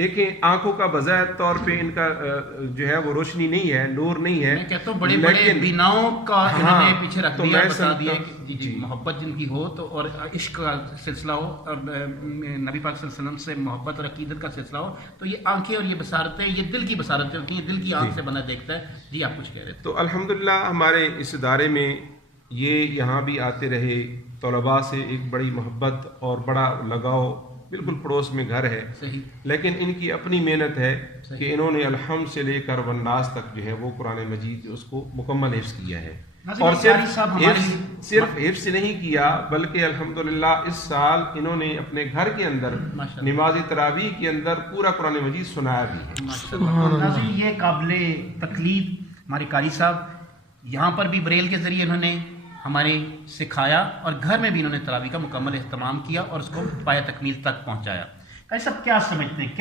دیکھیں آنکھوں کا بظاہر طور پہ ان کا جو ہے وہ روشنی نہیں ہے، نور نہیں ہے، میں کہتا ہوں بڑے بڑے بیناؤں کا انہوں نے پیچھے رکھ دیا، بتا دیا کہ جی محبت جن کی ہو تو اور عشق کا سلسلہ ہو اور نبی پاک صلی اللہ علیہ وسلم سے محبت اور عقیدت کا سلسلہ ہو تو یہ آنکھیں اور یہ بصارتیں یہ دل کی بصارتیں ہوتی ہیں، دل کی آنکھ سے بندہ دیکھتا ہے. جی آپ کچھ کہہ رہے تھے. تو الحمدللہ ہمارے اس ادارے میں یہ یہاں بھی آتے رہے، طلباء سے ایک بڑی محبت اور بڑا لگاؤ، بالکل پڑوس میں گھر ہے. صحیح. لیکن ان کی اپنی محنت ہے کہ انہوں نے الحمد سے لے کر والناس تک جو ہے وہ قرآن مجید اس کو مکمل حفظ کیا ہے، اور صرف حفظ نہیں کیا بلکہ الحمدللہ اس سال انہوں نے اپنے گھر کے اندر نماز تراویح کے اندر پورا قرآن مجید سنایا بھی ہے. ناظرین یہ قابل تقلید ہمارے قاری صاحب یہاں پر بھی بریل کے ذریعے انہوں نے ہمارے سکھایا اور گھر میں بھی انہوں نے تراویح کا مکمل اہتمام کیا اور اس کو پایہ تکمیل تک پہنچایا. قاری صاحب کیا سمجھتے ہیں